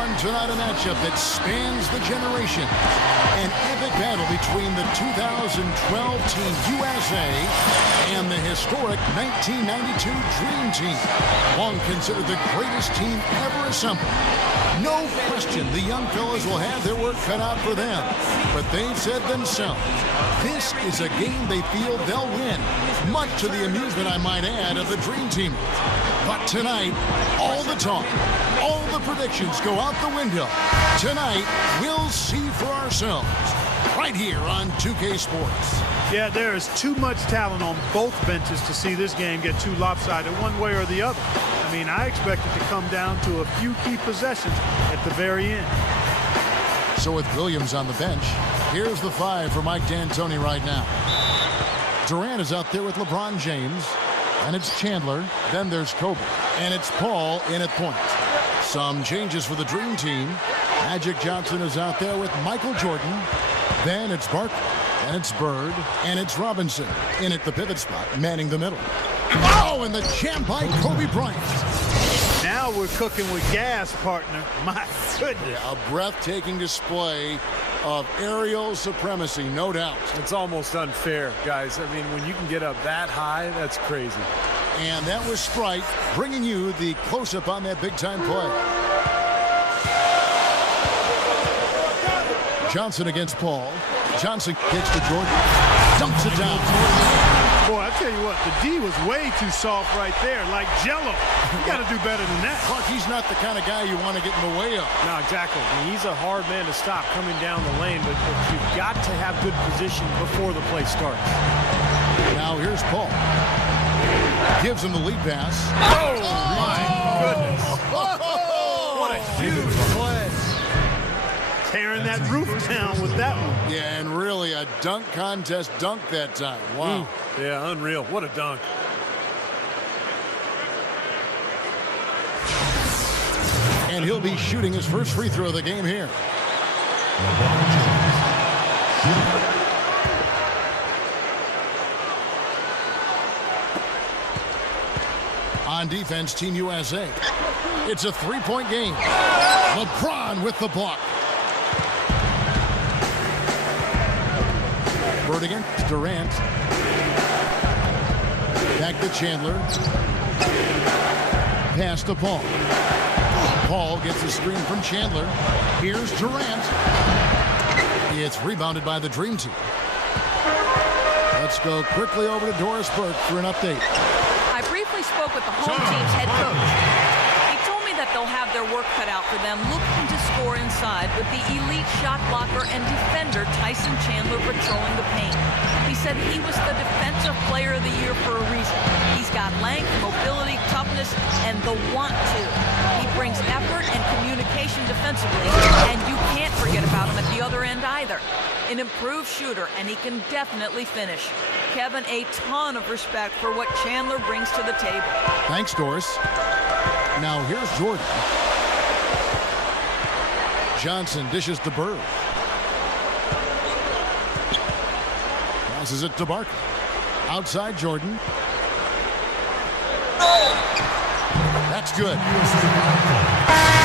on tonight, a matchup that spans the generation. An epic battle between the 2012 Team USA and the historic 1992 Dream Team, long considered the greatest team ever assembled. No question the young fellas will have their work cut out for them, but they've said themselves, this is a game they feel they'll win, much to the amusement, I might add, of the Dream Team. But tonight, all the talk, all the predictions go out the window. Tonight, we'll see for ourselves, right here on 2K Sports. Yeah, there is too much talent on both benches to see this game get too lopsided one way or the other. I mean, I expect it to come down to a few key possessions at the very end. So with Williams on the bench, here's the 5 for Mike D'Antoni right now. Durant is out there with LeBron James, and it's Chandler. Then there's Kobe, and it's Paul in at point. Some changes for the Dream Team. Magic Johnson is out there with Michael Jordan. Then it's Barkley, and it's Bird, and it's Robinson in at the pivot spot, manning the middle. Oh, and the jam by Kobe Bryant. Now we're cooking with gas, partner. My goodness. Yeah, a breathtaking display of aerial supremacy, no doubt. It's almost unfair, guys. I mean, when you can get up that high, that's crazy. And that was Sprite bringing you the close-up on that big-time play. Johnson against Paul. Johnson kicks to Jordan. Dumps it down. Boy, I tell you what, the D was way too soft right there, like Jell-O. You got to do better than that. Clark, he's not the kind of guy you want to get in the way of. No, exactly. I mean, he's a hard man to stop coming down the lane, but you've got to have good position before the play starts. Now here's Paul. Gives him the lead pass. Oh, my goodness. What a huge play. Tearing that roof down with that one. Yeah, and really a dunk contest dunk that time. Wow. Yeah, unreal. What a dunk. And he'll be shooting his first free throw of the game here. On defense, Team USA. It's a three-point game. LeBron with the block. Bird against Durant. Back to Chandler. Pass to Paul. Paul gets a screen from Chandler. Here's Durant. It's rebounded by the Dream Team. Let's go quickly over to Doris Burke for an update. I briefly spoke with the home team's head coach. He told me that they'll have their work cut out for them looking to score inside with the elite shot blocker and defender Tyson Chandler patrolling the paint. He said he was the defensive player of the year for a reason. He's got length, mobility, toughness, and the want to. He brings effort and communication defensively, and you can't forget about him at the other end either. An improved shooter, and he can definitely finish. Kevin, a ton of respect for what Chandler brings to the table. Thanks, Doris. Now here's Jordan. Johnson dishes to Bird. Passes it to Barkley. Outside Jordan. That's good.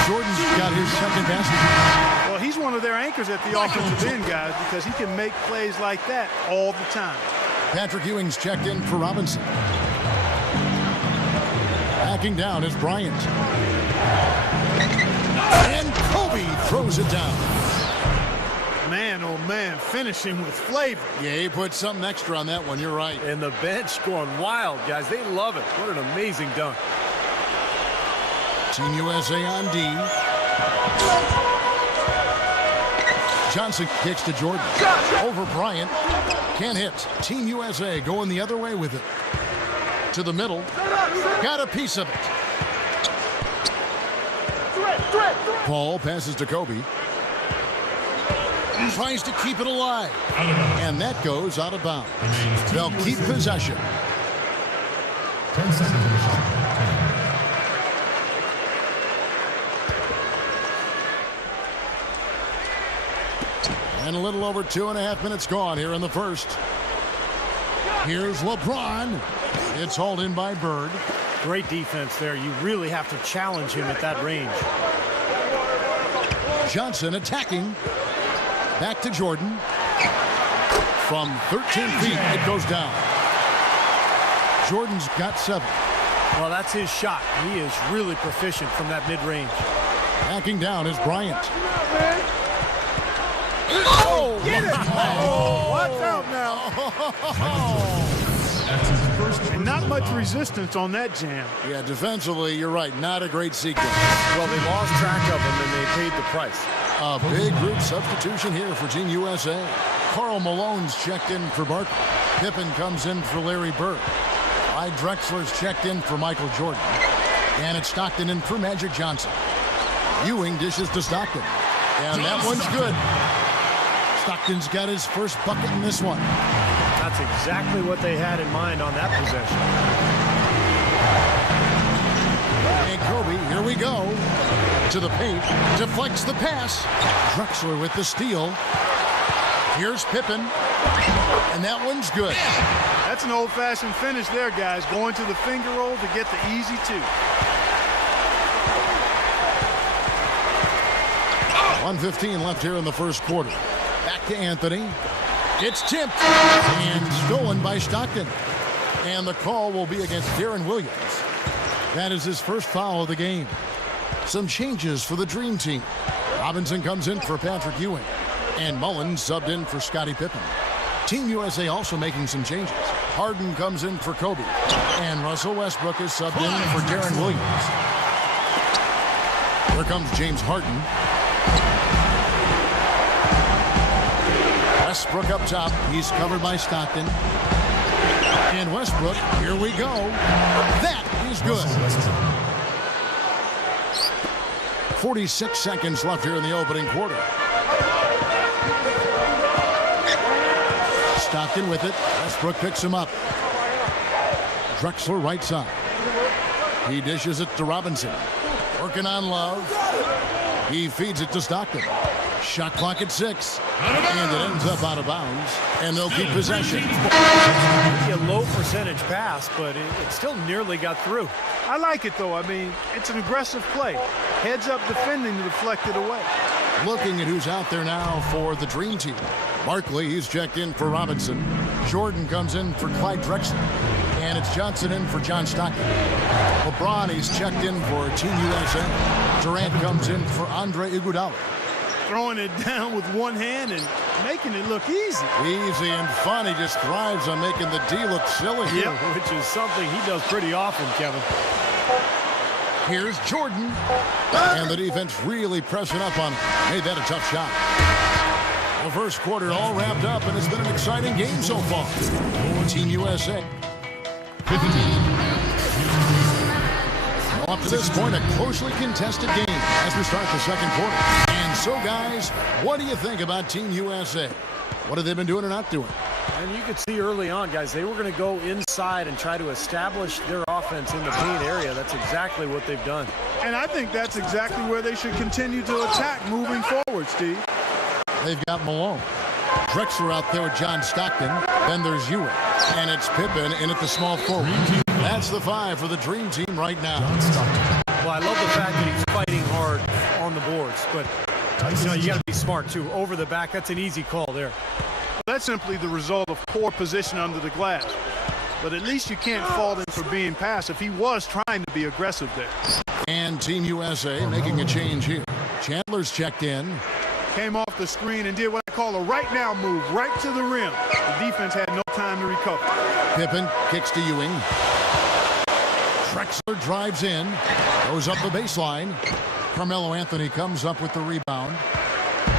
Jordan's got his second basket. Well, he's one of their anchors at the offensive end, guys, because he can make plays like that all the time. Patrick Ewing's checked in for Robinson. Backing down is Bryant. And Kobe throws it down. Man, oh man, finishing with flavor. Yeah, he put something extra on that one. You're right. And the bench going wild, guys. They love it. What an amazing dunk. Team USA on D. Johnson kicks to Jordan. Over Bryant. Can't hit. Team USA going the other way with it. To the middle. Got a piece of it. Paul passes to Kobe. Tries to keep it alive. And that goes out of bounds. They'll keep possession. 10 seconds on the shot. And a little over 2.5 minutes gone here in the first. Here's LeBron. It's hauled in by Bird. Great defense there. You really have to challenge him at that range. Johnson attacking. Back to Jordan. From 13 feet, it goes down. Jordan's got 7. Well, that's his shot. He is really proficient from that mid-range. Backing down is Bryant. Oh, get it! Oh, watch out now. And not much resistance on that jam. Yeah, defensively, you're right. Not a great sequence. Well, they lost track of him, and they paid the price. A big group substitution here for Team USA. Karl Malone's checked in for Barkley. Pippen comes in for Larry Bird. Clyde Drexler's checked in for Michael Jordan. And it's Stockton in for Magic Johnson. Ewing dishes to Stockton. And that one's good. Stockton's got his first bucket in this one. That's exactly what they had in mind on that possession. And Kobe, here we go. To the paint, deflects the pass. Drexler with the steal. Here's Pippen. And that one's good. That's an old-fashioned finish there, guys. Going to the finger roll to get the easy 2. 1:15 left here in the first quarter. Back to Anthony. It's tipped and stolen by Stockton. And the call will be against Darren Williams. That is his first foul of the game. Some changes for the Dream Team. Robinson comes in for Patrick Ewing. And Mullins subbed in for Scottie Pippen. Team USA also making some changes. Harden comes in for Kobe. And Russell Westbrook is subbed in for Darren Williams. Here comes James Harden. Westbrook up top. He's covered by Stockton. And Westbrook, here we go. That is good. 46 seconds left here in the opening quarter. Stockton with it. Westbrook picks him up. Drexler right side. He dishes it to Robinson. Working on Love. He feeds it to Stockton. Shot clock at 6. And it ends up out of bounds. And they'll keep possession. Maybe a low percentage pass, but it still nearly got through. I like it, though. I mean, it's an aggressive play. Heads up defending to deflect it away. Looking at who's out there now for the Dream Team. Barkley, he's checked in for Robinson. Jordan comes in for Clyde Drexler. And it's Johnson in for John Stockton. LeBron, he's checked in for Team USA. Durant comes in for Andre Iguodala. Throwing it down with one hand and making it look easy. Easy and fun. He just thrives on making the D look silly. Yeah, which is something he does pretty often, Kevin. Here's Jordan. And the defense really pressing up on him. Made that a tough shot. The first quarter all wrapped up, and it's been an exciting game so far. Team USA. Well, up to this point, a closely contested game as we start the second quarter. And so, guys, what do you think about Team USA? What have they been doing or not doing? And you could see early on, guys, they were going to go inside and try to establish their offense in the paint area. That's exactly what they've done. And I think that's exactly where they should continue to attack moving forward, Steve. They've got Malone. Drexler out there with John Stockton. Then there's Ewing. And it's Pippen in at the small forward. That's the 5 for the Dream Team right now. Well, I love the fact that he's fighting hard on the boards, but you got to be smart too. Over the back, that's an easy call there. That's simply the result of poor position under the glass. But at least you can't fault him for being passive. He was trying to be aggressive there. And Team USA making a change here. Chandler's checked in. Came off the screen and did what I call a right now move, right to the rim. The defense had no time to recover. Pippen kicks to Ewing. Drexler drives in, goes up the baseline. Carmelo Anthony comes up with the rebound.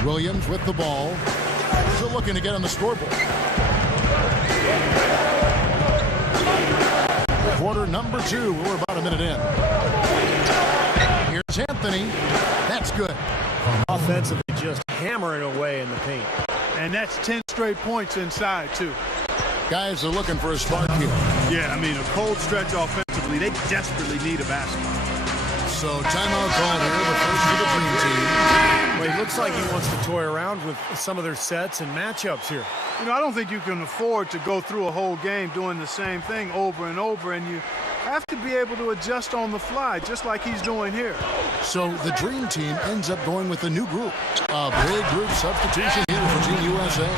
Williams with the ball. Still looking to get on the scoreboard. Quarter number 2. We're about a minute in. Here's Anthony. That's good. Offensively just hammering away in the paint. And that's 10 straight points inside, too. Guys are looking for a spark here. Yeah, I mean, a cold stretch offensively. They desperately need a basket. So timeout called here, the first for the Dream Team. Well, he looks like he wants to toy around with some of their sets and matchups here. You know, I don't think you can afford to go through a whole game doing the same thing over and over, and you have to be able to adjust on the fly, just like he's doing here. So the Dream Team ends up going with a new group. A big group substitution here for Team USA.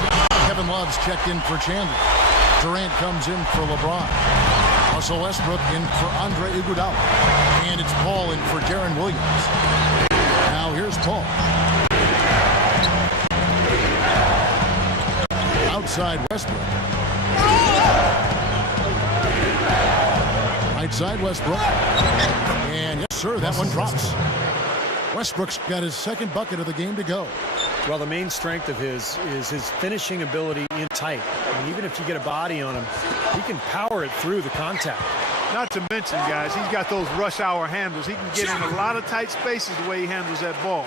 Kevin Love's checked in for Chandler. Durant comes in for LeBron. Russell Westbrook in for Andre Iguodala. And it's Paul in for Darren Williams. Now here's Paul. Outside Westbrook. Right side Westbrook. And yes, sir, that one drops. Westbrook's got his second bucket of the game to go. Well, the main strength of his is his finishing ability in tight. And even if you get a body on him, he can power it through the contact. Not to mention, guys, he's got those rush hour handles. He can get in a lot of tight spaces the way he handles that ball.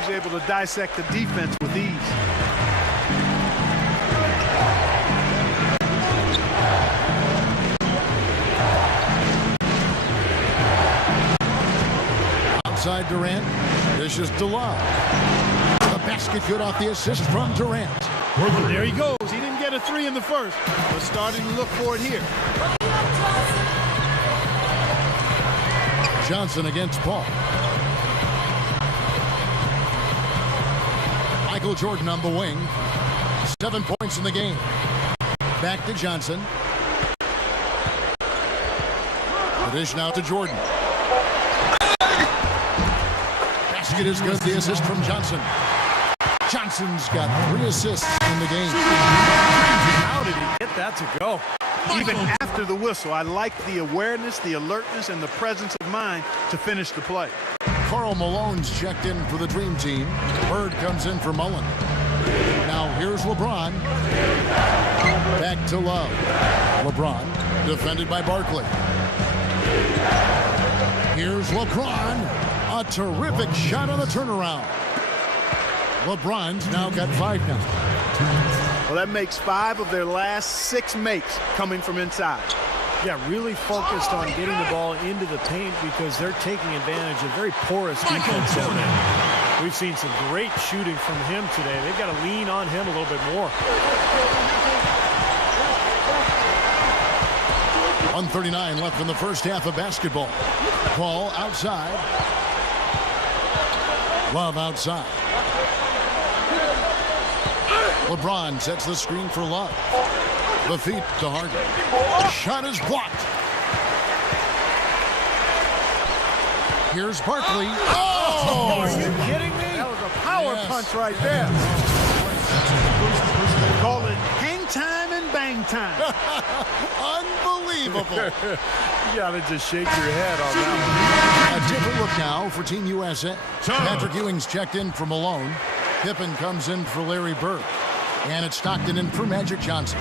He's able to dissect the defense with ease. Outside Durant, dishes to Love. The basket good off the assist from Durant. There he goes. He didn't get a three in the first, but starting to look for it here. Johnson against Paul. Michael Jordan on the wing. 7 points in the game. Back to Johnson. The dish now to Jordan. Basket is good. The assist from Johnson. Johnson's got 3 assists in the game. How did he get that to go? Even after the whistle, I like the awareness, the alertness, and the presence of mind to finish the play. Karl Malone's checked in for the Dream Team. Bird comes in for Mullen. Now here's LeBron. Back to Love. LeBron defended by Barkley. Here's LeBron. A terrific shot on the turnaround. LeBron's now got 5 now. Well, that makes 5 of their last 6 makes coming from inside. Yeah, really focused on getting the ball into the paint because they're taking advantage of very porous defense down there. We've seen some great shooting from him today. They've got to lean on him a little bit more. 1:39 left in the first half of basketball. Paul outside. Love outside. LeBron sets the screen for Love. The feet to Harden. Shot is blocked. Here's Barkley. Oh! Are you kidding me? That was a power punch right there. Call it hang time and bang time. Unbelievable. You gotta just shake your head on that A different look now for Team USA. Patrick Ewing's checked in for Malone. Pippen comes in for Larry Bird. And it's Stockton in for Magic Johnson.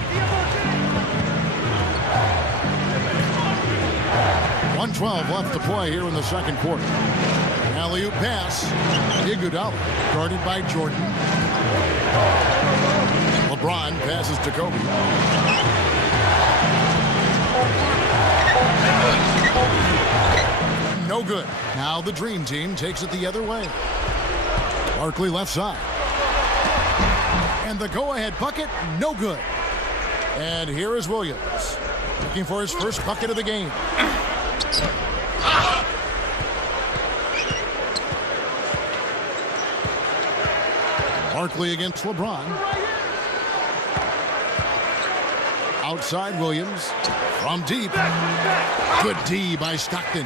1:12 left to play here in the second quarter. Alley-oop pass. Iguodala guarded by Jordan. LeBron passes to Kobe. No good. Now the Dream Team takes it the other way. Barkley left side. And the go-ahead bucket, no good. And here is Williams, looking for his first bucket of the game. Barkley against LeBron. Outside Williams. From deep. Good D by Stockton.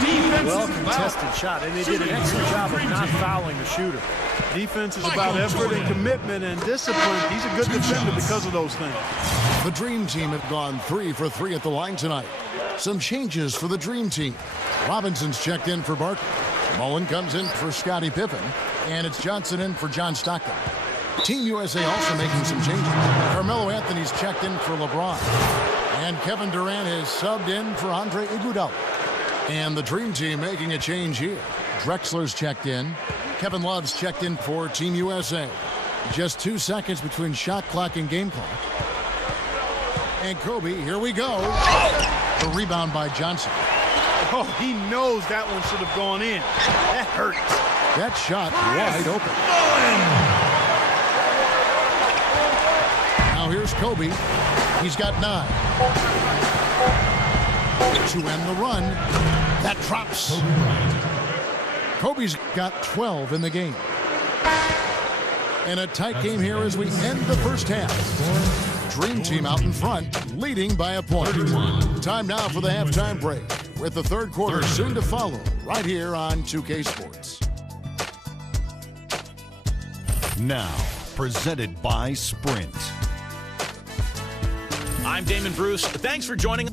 well contested shot, and they did an excellent job of not fouling the shooter. Defense is about effort and commitment and discipline. He's a good defender because of those things. The Dream Team have gone 3 for 3 at the line tonight. Some changes for the Dream Team. Robinson's checked in for Barkley. Mullen comes in for Scottie Pippen. And it's Johnson in for John Stockton. Team USA also making some changes. Carmelo Anthony's checked in for LeBron. And Kevin Durant has subbed in for Andre Iguodala. And the Dream Team making a change here. Drexler's checked in. Kevin Love's checked in for Team USA. Just 2 seconds between shot clock and game clock. And Kobe, here we go. The rebound by Johnson. Oh, he knows that one should have gone in. That hurts. That shot wide open. Now here's Kobe. He's got 9. to end the run. That drops. Kobe's got 12 in the game. And a tight game here as we end the first half. Dream Team out in front, leading by a point. Time now for the halftime break, with the third quarter soon to follow, right here on 2K Sports. Now, presented by Sprint. I'm Damon Bruce. Thanks for joining.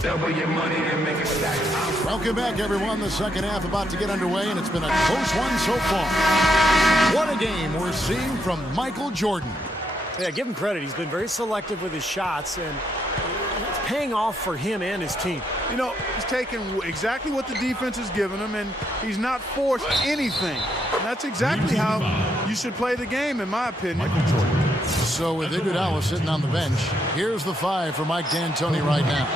Double your money and make it stack. Welcome back, everyone. The second half about to get underway, and it's been a close one so far. What a game we're seeing from Michael Jordan. Yeah, give him credit. He's been very selective with his shots, and it's paying off for him and his team. You know, he's taking exactly what the defense has given him, and he's not forced anything. And that's exactly how you should play the game, in my opinion. Michael Jordan. So with Iguodala sitting on the bench, here's the five for Mike D'Antoni right now.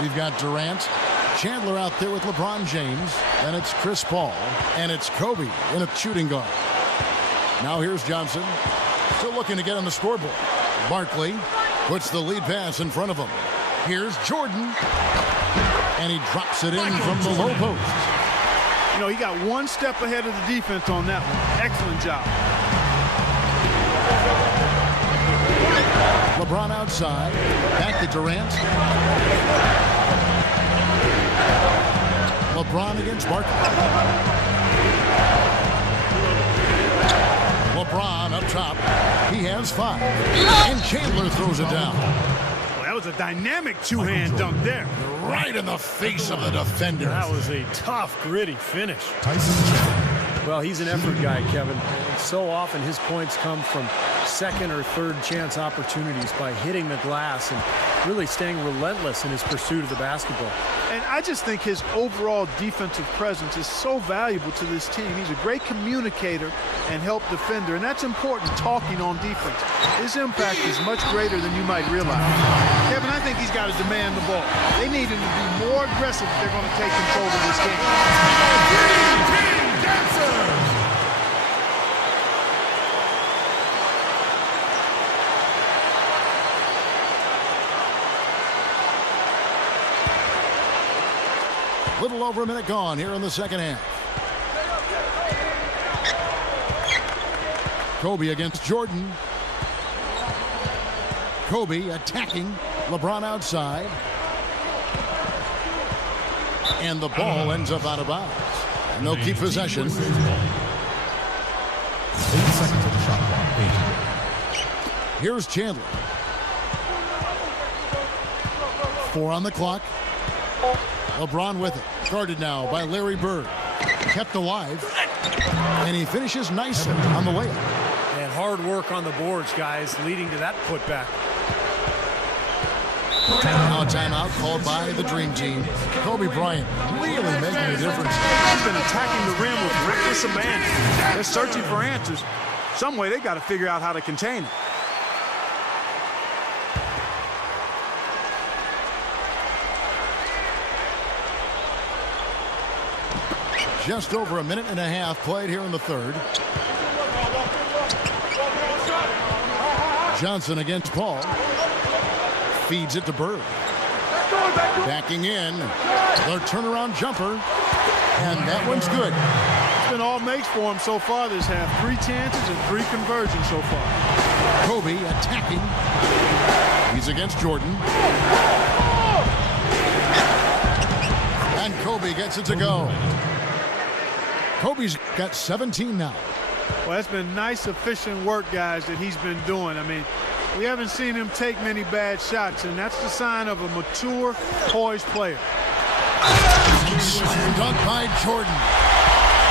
We've got Durant, Chandler out there with LeBron James, then it's Chris Paul, and it's Kobe in a shooting guard. Now here's Johnson, still looking to get on the scoreboard. Barkley puts the lead pass in front of him. Here's Jordan, and he drops it in from the low post. You know, he got one step ahead of the defense on that one. Excellent job. LeBron outside, back to Durant. LeBron against Barkley. LeBron up top. He has 5. And Chandler throws it down. Well, that was a dynamic two-hand dunk there. Right in the face of the defender. That was a tough, gritty finish. Tyson Chandler. Well, he's an effort guy, Kevin. And so often his points come from second or third chance opportunities by hitting the glass and really staying relentless in his pursuit of the basketball. And I just think his overall defensive presence is so valuable to this team. He's a great communicator and help defender, and that's important talking on defense. His impact is much greater than you might realize. Kevin, I think he's got to demand the ball. They need him to be more aggressive if they're going to take control of this game. Little over a minute gone here in the second half. Kobe against Jordan. Kobe attacking. LeBron outside. And the ball ends up out of bounds. And they'll keep possession. 8 seconds of the shot clock. 8. Here's Chandler. 4 on the clock. LeBron with it. Guarded now by Larry Bird. Kept alive. And he finishes nicely on the layup. And hard work on the boards, guys, leading to that putback. Now a timeout called by the Dream Team. Kobe Bryant really making a difference. He's been attacking the rim with reckless abandon. They're searching for answers. Some way they got to figure out how to contain it. Just over a minute and a half played here in the third. Johnson against Paul. Feeds it to Bird. Backing in. Their turnaround jumper. And that one's good. It's been all makes for him so far this half. 3 chances and 3 conversions so far. Kobe attacking. He's against Jordan. And Kobe gets it to go. Kobe's got 17 now. Well, that's been nice, efficient work, guys, that he's been doing. I mean, we haven't seen him take many bad shots, and that's the sign of a mature, poised player. Dunk by Jordan.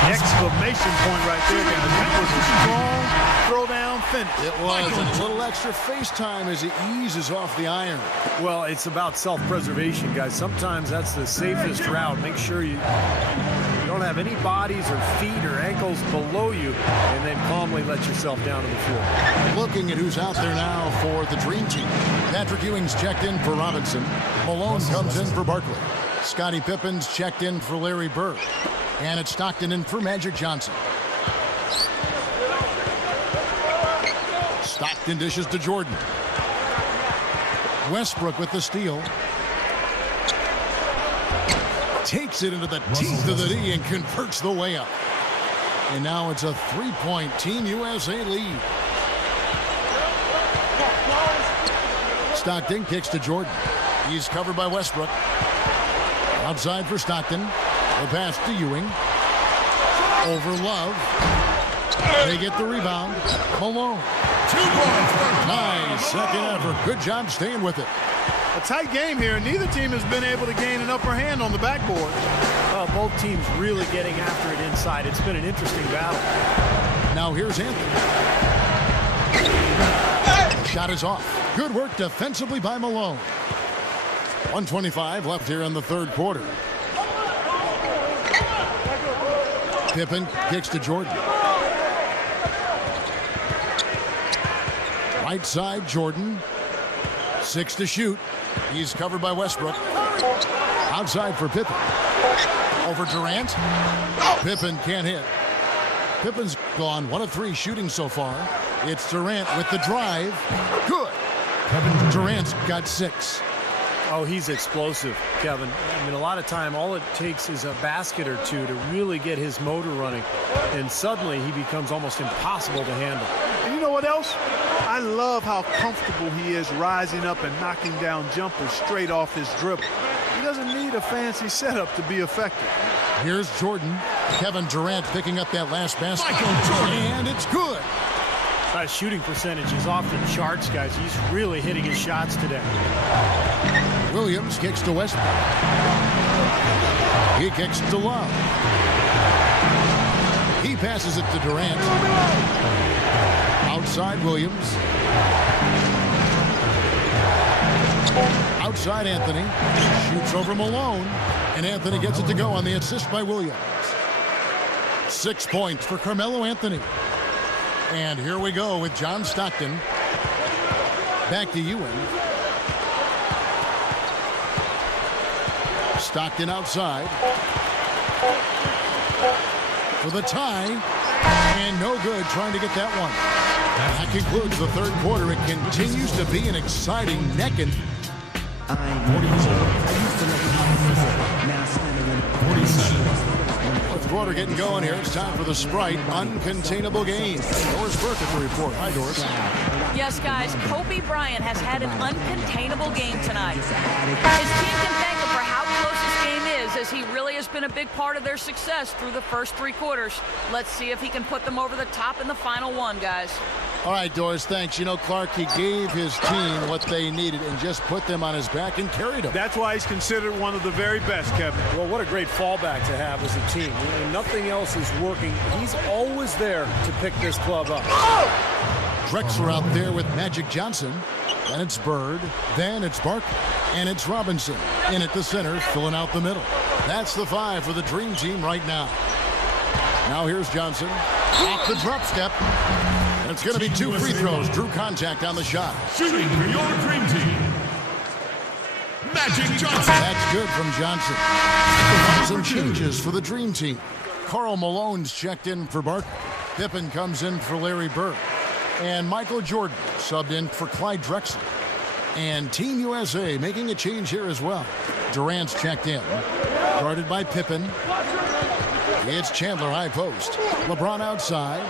Exclamation point right there, guys. That was a strong throwdown finish. It was, and a little extra face time as he eases off the iron. Well, it's about self-preservation, guys. Sometimes that's the safest route. Make sure you don't have any bodies or feet or ankles below you, and then calmly let yourself down to the floor. Looking at who's out there now for the Dream Team. Patrick Ewing's checked in for Robinson. Malone comes in for Barkley. Scottie Pippen's checked in for Larry Bird. And it's Stockton in for Magic Johnson. Stockton dishes to Jordan. Westbrook with the steal. Takes it into the teeth of the D and converts the layup. And now it's a 3-point Team USA lead. Stockton kicks to Jordan. He's covered by Westbrook. Outside for Stockton. The pass to Ewing. Over Love. They get the rebound. Malone. 2 points. Nice second effort. Good job staying with it. A tight game here, and neither team has been able to gain an upper hand on the backboard. Well, both teams really getting after it inside. It's been an interesting battle. Now here's Anthony. Shot is off. Good work defensively by Malone. 1:25 left here in the third quarter. Pippen kicks to Jordan. Right side, Jordan. 6 to shoot. He's covered by Westbrook. Outside for Pippen. Over Durant. Pippen can't hit. Pippen's gone 1 of 3 shooting so far. It's Durant with the drive. Good. Durant's got 6. Oh, he's explosive, Kevin. I mean, a lot of time, all it takes is a basket or two to really get his motor running. And suddenly, he becomes almost impossible to handle. And you know what else? I love how comfortable he is rising up and knocking down jumpers straight off his dribble. He doesn't need a fancy setup to be effective. Here's Jordan. Kevin Durant picking up that last basket. And it's good. That shooting percentage is off the charts, guys. He's really hitting his shots today. Williams kicks to Westbrook. He kicks to Love. He passes it to Durant. Outside Williams. Outside Anthony. Shoots over Malone. And Anthony gets it to go on the assist by Williams. 6 points for Carmelo Anthony. And here we go with John Stockton. Back to Ewing. Stockton outside. For the tie. And no good trying to get that one. That concludes the third quarter. It continues to be an exciting necking. 47. Fourth quarter getting going here. It's time for the Sprite Uncontainable Game. Doris Burke at the report. Hi, Doris. Yes, guys, Kobe Bryant has had an uncontainable game tonight. His team can thank him for how close this game is, as he really has been a big part of their success through the first 3 quarters. Let's see if he can put them over the top in the final one, guys. All right, Doris, thanks. You know, Clark, he gave his team what they needed and just put them on his back and carried them. That's why he's considered one of the very best, Kevin. Well, what a great fallback to have as a team. When nothing else is working, he's always there to pick this club up. Drexler out there with Magic Johnson. Then it's Bird. Then it's Barker. And it's Robinson. In at the center, filling out the middle. That's the 5 for the Dream Team right now. Now here's Johnson. Off the drop step. And it's going to be 2 free throws. Drew contact on the shot. Shooting for your Dream Team, Magic Johnson. That's good from Johnson. Some changes for the Dream Team. Karl Malone's checked in for Barker. Pippen comes in for Larry Bird. And Michael Jordan subbed in for Clyde Drexler. And Team USA making a change here as well. Durant's checked in. Guarded by Pippen. It's Chandler high post. LeBron outside.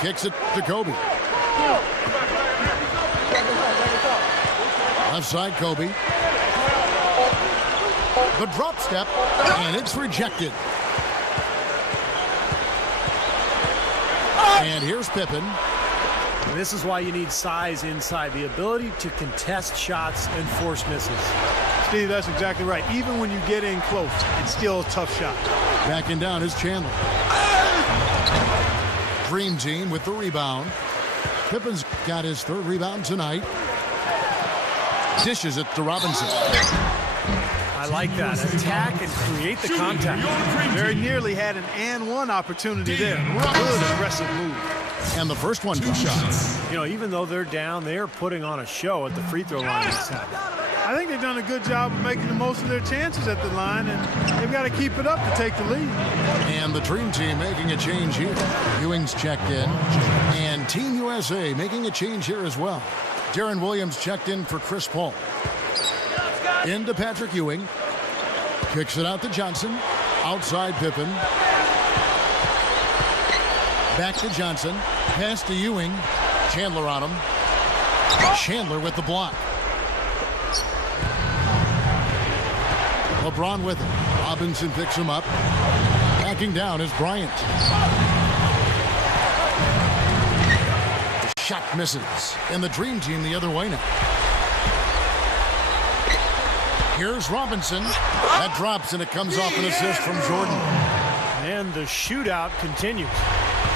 Kicks it to Kobe. Left side, Kobe. The drop step, and it's rejected. And here's Pippen. And this is why you need size inside, the ability to contest shots and force misses. Steve, that's exactly right. Even when you get in close, it's still a tough shot. Backing down is Chandler. Dream Team with the rebound. Pippen's got his 3rd rebound tonight. Dishes it to Robinson. I like that. Attack and create the contact. Very nearly had an and one opportunity there. Good aggressive move. And the first one. 2 shots. You know, even though they're down, they are putting on a show at the free throw line this time. I I think they've done a good job of making the most of their chances at the line, and they've got to keep it up to take the lead. And the Dream Team making a change here. Ewing's checked in, and Team USA making a change here as well. Darren Williams checked in for Chris Paul. Into Patrick Ewing. Kicks it out to Johnson. Outside Pippen. Back to Johnson. Pass to Ewing. Chandler on him. Chandler with the block. LeBron with him. Robinson picks him up. Backing down is Bryant. The shot misses. And the Dream Team the other way now. Here's Robinson. That drops, and it comes off an assist from Jordan. And the shootout continues.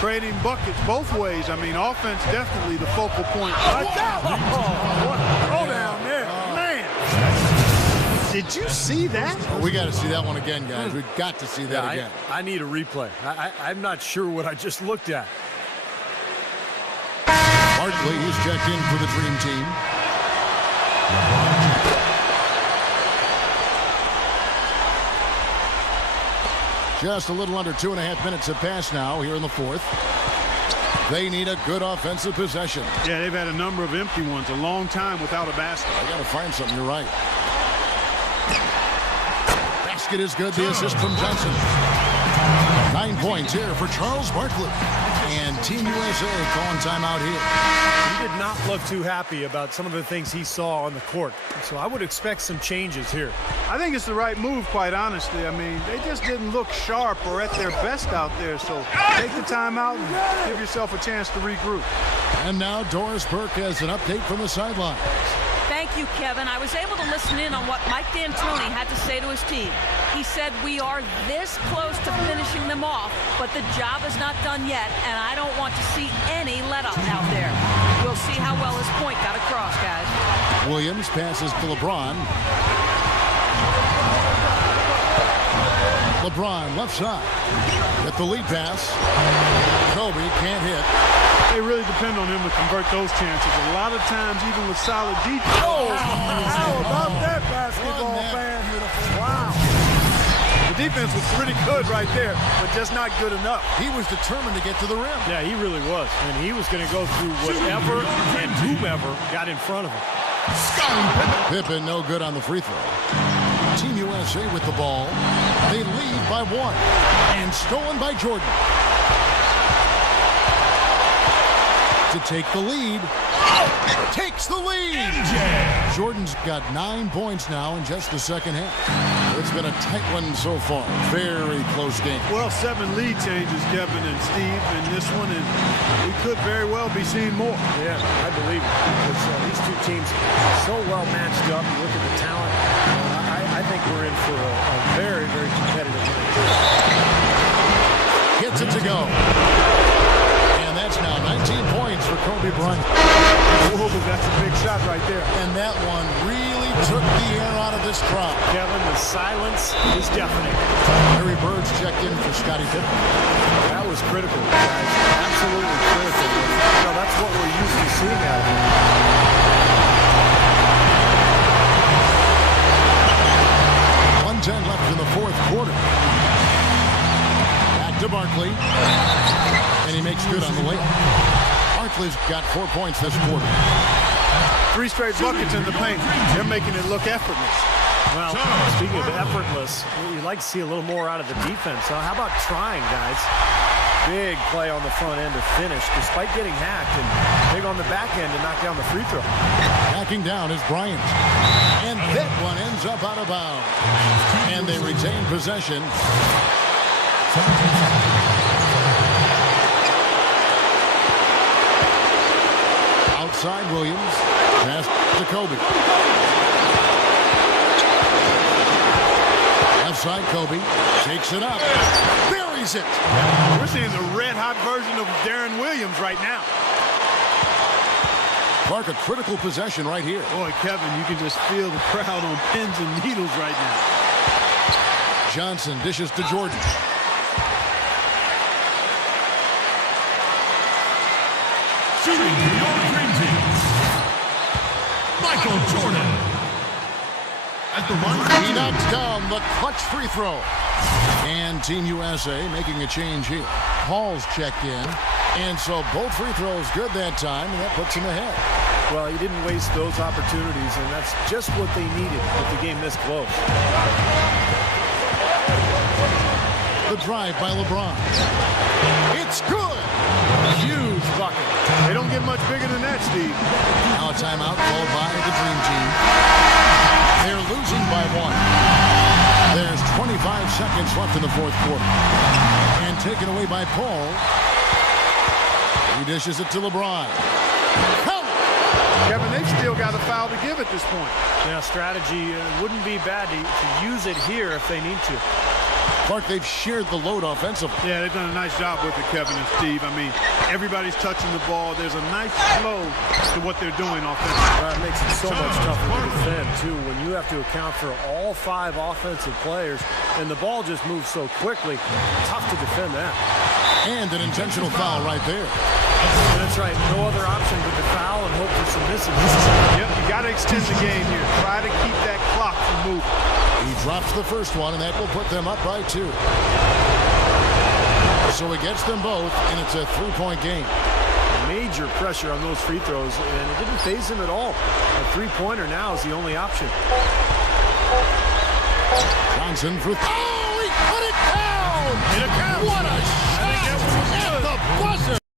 Trading buckets both ways. I mean, offense definitely the focal point. What a throw down there. Man. Did you see that? We got to see that one again, guys. We've got to see that again. I need a replay. I'm not sure what I just looked at. Barkley, he's checked in for the Dream Team. Just a little under 2.5 minutes have passed now here in the fourth. They need a good offensive possession. Yeah, they've had a number of empty ones, a long time without a basket. I got to find something. You're right. Basket is good. The assist from Johnson. 9 points here for Charles Barkley. And Team USA calling timeout here. He did not look too happy about some of the things he saw on the court. So I would expect some changes here. I think it's the right move, quite honestly. I mean, they just didn't look sharp or at their best out there. So take the timeout and give yourself a chance to regroup. And now Doris Burke has an update from the sidelines. Thank you, Kevin. I was able to listen in on what Mike D'Antoni had to say to his team. He said, we are this close to finishing them off, but the job is not done yet, and I don't want to see any let-up out there. We'll see how well his point got across, guys. Williams passes to LeBron. LeBron left side. With the lead pass. Kobe can't hit. They really depend on him to convert those chances. A lot of times, even with solid defense. Oh, how about that basketball fan? Wow. The defense was pretty good right there, but just not good enough. He was determined to get to the rim. Yeah, he really was. And he was going to go through whatever and whomever got in front of him. Pippen no good on the free throw. Team USA with the ball. They lead by 1. And stolen by Jordan. To take the lead. Takes the lead. Jordan's got 9 points now in just the second half. It's been a tight one so far. Very close game. Well, 7 lead changes, Kevin and Steve, in this one, and we could very well be seeing more. Yeah, I believe it. These two teams so well matched up. You look at the talent. I think we're in for a very, very competitive night. Gets it to go. And that's now 19 points for Kobe Bryant. Whoa, that's a big shot right there. And that one really took the air out of this crowd. Kevin, the silence is deafening. Larry Bird's checked in for Scottie Pippen. That was critical, guys. Absolutely critical. You know, that's what we're used to seeing out of him. 1:10 left in the fourth quarter. Back to Barkley. And he makes good on the way. Barkley's got 4 points this quarter. 3 straight buckets in the paint. They're making it look effortless. Well, speaking of effortless, you'd like to see a little more out of the defense. So how about trying, guys? Big play on the front end to finish, despite getting hacked, and big on the back end to knock down the free throw. Backing down is Bryant. And that one ends up out of bounds. And they retain possession. Outside Williams. Pass to Kobe. Left side Kobe. Takes it up. Buries it. We're seeing the red-hot version of Darren Williams right now. Clark, a critical possession right here. Boy, Kevin, you can just feel the crowd on pins and needles right now. Johnson dishes to Jordan. Shooting your dream team, Michael Jordan. at the line. He knocks down the clutch free throw. And Team USA making a change here. Hall's checked in. And so both free throws good that time, and that puts him ahead. Well, he didn't waste those opportunities, and that's just what they needed with the game this close. The drive by LeBron. It's good. Huge bucket. They don't get much bigger than that, Steve. Now a timeout called by the Dream Team. They're losing by 1. There's 25 seconds left in the fourth quarter. And taken away by Paul. He dishes it to LeBron. Kevin, they've still got a foul to give at this point. Yeah, strategy wouldn't be bad to use it here if they need to. Clark, they've shared the load offensively. Yeah, they've done a nice job with it, Kevin and Steve. I mean, everybody's touching the ball. There's a nice flow to what they're doing offensively. That makes it so much tougher to defend, too, when you have to account for all 5 offensive players, and the ball just moves so quickly. Tough to defend that. And an intentional foul right there. That's right. No other option but to foul and hope for some misses. Yep, you got to extend the game here. Try to keep that clock from moving. He drops the first one, and that will put them up by 2. So he gets them both, and it's a 3-point game. Major pressure on those free throws, and it didn't faze him at all. A 3-pointer now is the only option. Johnson for... Oh, he put it down! What a shot! At the buzzer!